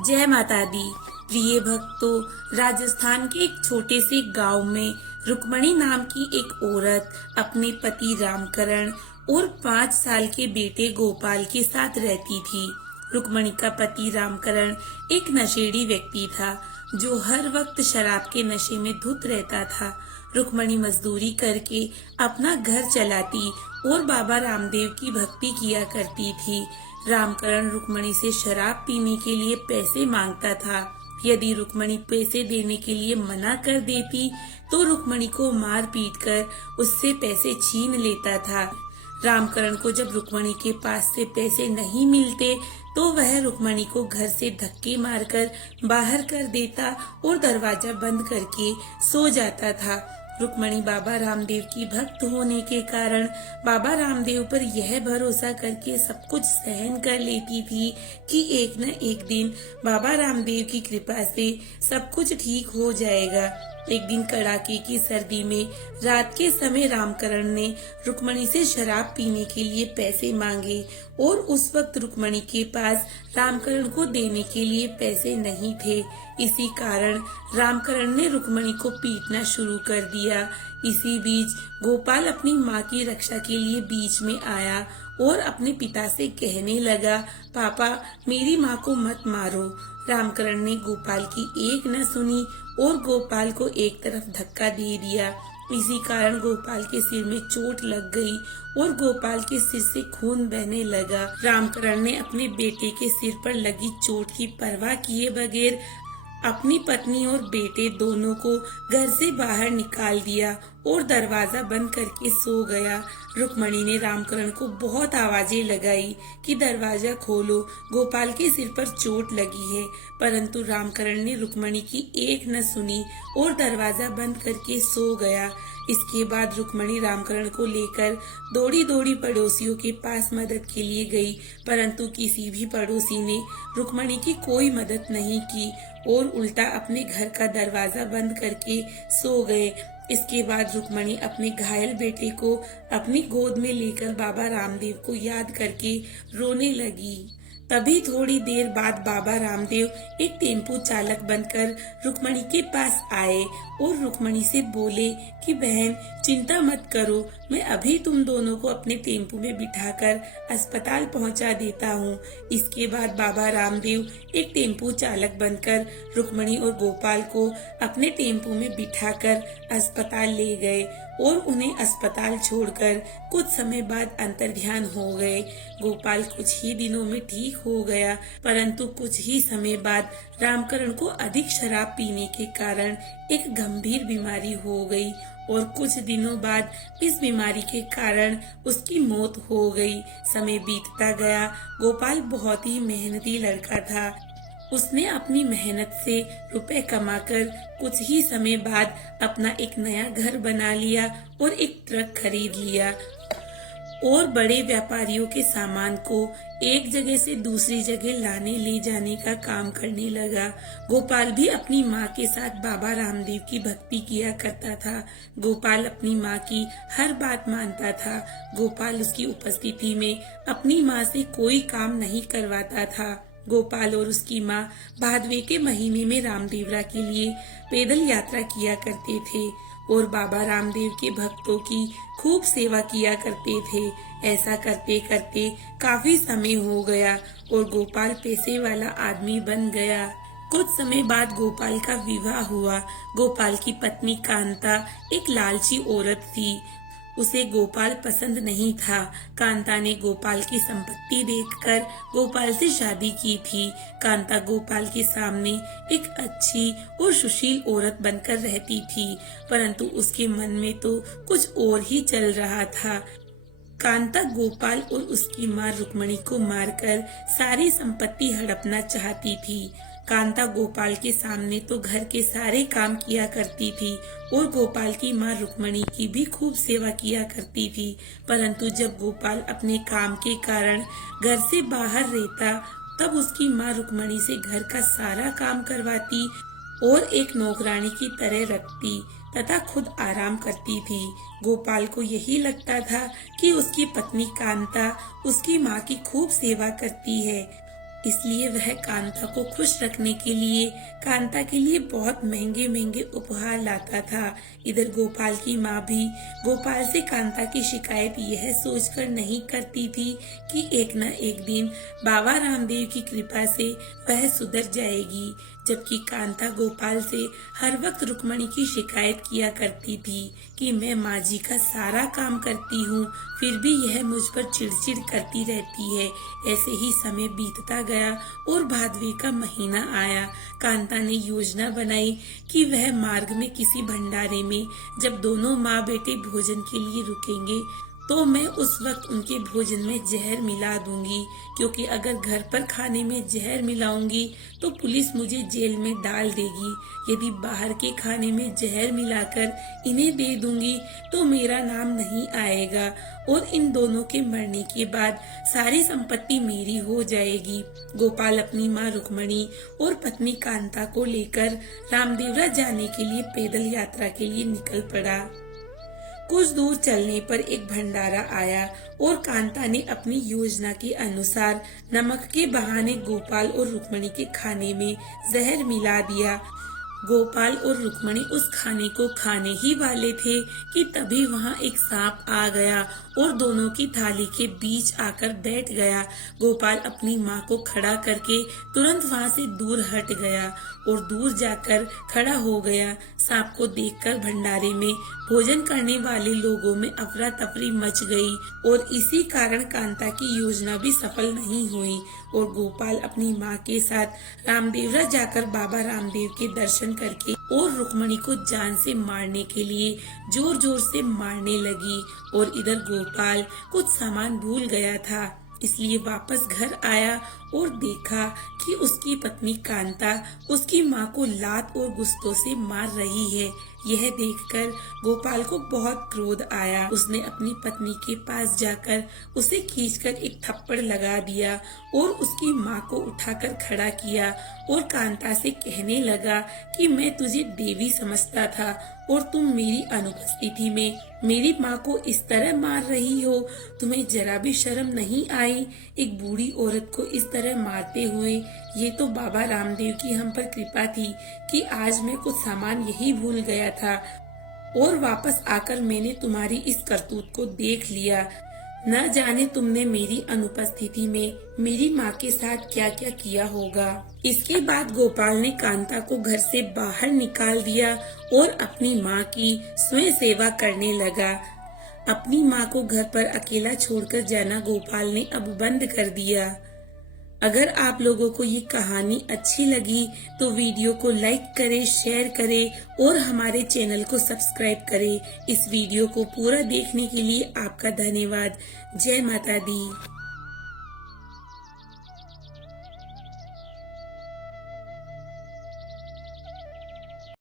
जय माता दी। प्रिय भक्तों, राजस्थान के एक छोटे से गांव में रुक्मणी नाम की एक औरत अपने पति रामकरण और 5 साल के बेटे गोपाल के साथ रहती थी। रुक्मणी का पति रामकरण एक नशेड़ी व्यक्ति था जो हर वक्त शराब के नशे में धुत रहता था। रुक्मणी मजदूरी करके अपना घर चलाती और बाबा रामदेव की भक्ति किया करती थी। रामकरण रुक्मणी से शराब पीने के लिए पैसे मांगता था। यदि रुक्मणी पैसे देने के लिए मना कर देती तो रुक्मणी को मार पीट कर उससे पैसे छीन लेता था। रामकरण को जब रुक्मणी के पास से पैसे नहीं मिलते तो वह रुक्मणी को घर से धक्के मारकर बाहर कर देता और दरवाजा बंद करके सो जाता था। रुक्मणी बाबा रामदेव की भक्त होने के कारण बाबा रामदेव पर यह भरोसा करके सब कुछ सहन कर लेती थी कि एक न एक दिन बाबा रामदेव की कृपा से सब कुछ ठीक हो जाएगा। एक दिन कड़ाके की सर्दी में रात के समय रामकरण ने रुक्मणी से शराब पीने के लिए पैसे मांगे और उस वक्त रुक्मणी के पास रामकरण को देने के लिए पैसे नहीं थे। इसी कारण रामकरण ने रुक्मणी को पीटना शुरू कर दिया। इसी बीच गोपाल अपनी माँ की रक्षा के लिए बीच में आया और अपने पिता से कहने लगा, पापा मेरी माँ को मत मारो। रामकरण ने गोपाल की एक न सुनी और गोपाल को एक तरफ धक्का दे दिया। इसी कारण गोपाल के सिर में चोट लग गई और गोपाल के सिर से खून बहने लगा। रामकरण ने अपने बेटे के सिर पर लगी चोट की परवाह किए बगैर अपनी पत्नी और बेटे दोनों को घर से बाहर निकाल दिया और दरवाजा बंद करके सो गया। रुक्मणी ने रामकरण को बहुत आवाजें लगाई कि दरवाजा खोलो, गोपाल के सिर पर चोट लगी है, परंतु रामकरण ने रुक्मणी की एक न सुनी और दरवाजा बंद करके सो गया। इसके बाद रुक्मणी रामकरण को लेकर दौड़ी दौड़ी पड़ोसियों के पास मदद के लिए गई, परंतु किसी भी पड़ोसी ने रुक्मणी की कोई मदद नहीं की और उल्टा अपने घर का दरवाजा बंद करके सो गए। इसके बाद रुक्मणी अपने घायल बेटे को अपनी गोद में लेकर बाबा रामदेव को याद करके रोने लगी। तभी थोड़ी देर बाद बाबा रामदेव एक टेम्पो चालक बनकर रुक्मणी के पास आए और रुक्मणी से बोले कि बहन चिंता मत करो, मैं अभी तुम दोनों को अपने टेम्पो में बिठाकर अस्पताल पहुंचा देता हूं। इसके बाद बाबा रामदेव एक टेम्पो चालक बनकर रुक्मणी और गोपाल को अपने टेम्पो में बिठाकर अस्पताल ले गए और उन्हें अस्पताल छोड़कर कुछ समय बाद अंतर्ध्यान हो गए। गोपाल कुछ ही दिनों में ठीक हो गया, परंतु कुछ ही समय बाद रामकरण को अधिक शराब पीने के कारण एक गंभीर बीमारी हो गई और कुछ दिनों बाद इस बीमारी के कारण उसकी मौत हो गई। समय बीतता गया। गोपाल बहुत ही मेहनती लड़का था। उसने अपनी मेहनत से रुपए कमाकर कुछ ही समय बाद अपना एक नया घर बना लिया और एक ट्रक खरीद लिया और बड़े व्यापारियों के सामान को एक जगह से दूसरी जगह लाने ले जाने का काम करने लगा। गोपाल भी अपनी माँ के साथ बाबा रामदेव की भक्ति किया करता था। गोपाल अपनी माँ की हर बात मानता था। गोपाल उसकी उपस्थिति में अपनी माँ से कोई काम नहीं करवाता था। गोपाल और उसकी माँ भादवे के महीने में रामदेवरा के लिए पैदल यात्रा किया करते थे और बाबा रामदेव के भक्तों की खूब सेवा किया करते थे। ऐसा करते करते काफी समय हो गया और गोपाल पैसे वाला आदमी बन गया। कुछ समय बाद गोपाल का विवाह हुआ। गोपाल की पत्नी कांता एक लालची औरत थी। उसे गोपाल पसंद नहीं था। कांता ने गोपाल की संपत्ति देखकर गोपाल से शादी की थी। कांता गोपाल के सामने एक अच्छी और सुशील औरत बनकर रहती थी, परंतु उसके मन में तो कुछ और ही चल रहा था। कांता गोपाल और उसकी माँ रुक्मणी को मारकर सारी संपत्ति हड़पना चाहती थी। कांता गोपाल के सामने तो घर के सारे काम किया करती थी और गोपाल की माँ रुक्मणी की भी खूब सेवा किया करती थी, परंतु जब गोपाल अपने काम के कारण घर से बाहर रहता तब उसकी माँ रुक्मणी से घर का सारा काम करवाती और एक नौकरानी की तरह रखती तथा खुद आराम करती थी। गोपाल को यही लगता था कि उसकी पत्नी कांता उसकी माँ की खूब सेवा करती है इसलिए वह कांता को खुश रखने के लिए कांता के लिए बहुत महंगे महंगे उपहार लाता था। इधर गोपाल की माँ भी गोपाल से कांता की शिकायत यह सोचकर नहीं करती थी कि एक न एक दिन बाबा रामदेव की कृपा से वह सुधर जाएगी, जबकि कांता गोपाल से हर वक्त रुक्मणी की शिकायत किया करती थी कि मैं माँ जी का सारा काम करती हूँ, फिर भी यह मुझ पर चिड़चिड़ करती रहती है। ऐसे ही समय बीतता गया और भादवे का महीना आया। कांता ने योजना बनाई कि वह मार्ग में किसी भंडारे में जब दोनों माँ बेटे भोजन के लिए रुकेंगे तो मैं उस वक्त उनके भोजन में जहर मिला दूंगी, क्योंकि अगर घर पर खाने में जहर मिलाऊंगी तो पुलिस मुझे जेल में डाल देगी। यदि बाहर के खाने में जहर मिलाकर इन्हें दे दूंगी तो मेरा नाम नहीं आएगा और इन दोनों के मरने के बाद सारी संपत्ति मेरी हो जाएगी। गोपाल अपनी माँ रुक्मणी और पत्नी कांता को लेकर रामदेवरा जाने के लिए पैदल यात्रा के लिए निकल पड़ा। कुछ दूर चलने पर एक भंडारा आया और कांता ने अपनी योजना के अनुसार नमक के बहाने गोपाल और रुक्मणी के खाने में जहर मिला दिया। गोपाल और रुक्मणी उस खाने को खाने ही वाले थे कि तभी वहां एक सांप आ गया और दोनों की थाली के बीच आकर बैठ गया। गोपाल अपनी माँ को खड़ा करके तुरंत वहां से दूर हट गया और दूर जाकर खड़ा हो गया। सांप को देखकर भंडारे में भोजन करने वाले लोगों में अफरा तफरी मच गई और इसी कारण कांता की योजना भी सफल नहीं हुई और गोपाल अपनी माँ के साथ रामदेवरा जाकर बाबा रामदेव के दर्शन करके और रुक्मणी को जान से मारने के लिए जोर जोर से मारने लगी। और इधर गोपाल कुछ सामान भूल गया था, इसलिए वापस घर आया और देखा कि उसकी पत्नी कांता उसकी माँ को लात और गुस्तों से मार रही है। यह देखकर गोपाल को बहुत क्रोध आया। उसने अपनी पत्नी के पास जाकर उसे खींचकर एक थप्पड़ लगा दिया और उसकी माँ को उठाकर खड़ा किया और कांता से कहने लगा कि मैं तुझे देवी समझता था और तुम मेरी अनुपस्थिति में मेरी माँ को इस तरह मार रही हो। तुम्हें जरा भी शर्म नहीं आई एक बूढ़ी औरत को इस तरह मारते हुए। ये तो बाबा रामदेव की हम पर कृपा थी कि आज मैं कुछ सामान यही भूल गया था और वापस आकर मैंने तुम्हारी इस करतूत को देख लिया। न जाने तुमने मेरी अनुपस्थिति में मेरी माँ के साथ क्या क्या किया होगा। इसके बाद गोपाल ने कांता को घर से बाहर निकाल दिया और अपनी माँ की स्वयं सेवा करने लगा। अपनी माँ को घर पर अकेला छोड़कर जाना गोपाल ने अब बंद कर दिया। अगर आप लोगों को ये कहानी अच्छी लगी तो वीडियो को लाइक करें, शेयर करें और हमारे चैनल को सब्सक्राइब करें। इस वीडियो को पूरा देखने के लिए आपका धन्यवाद। जय माता दी।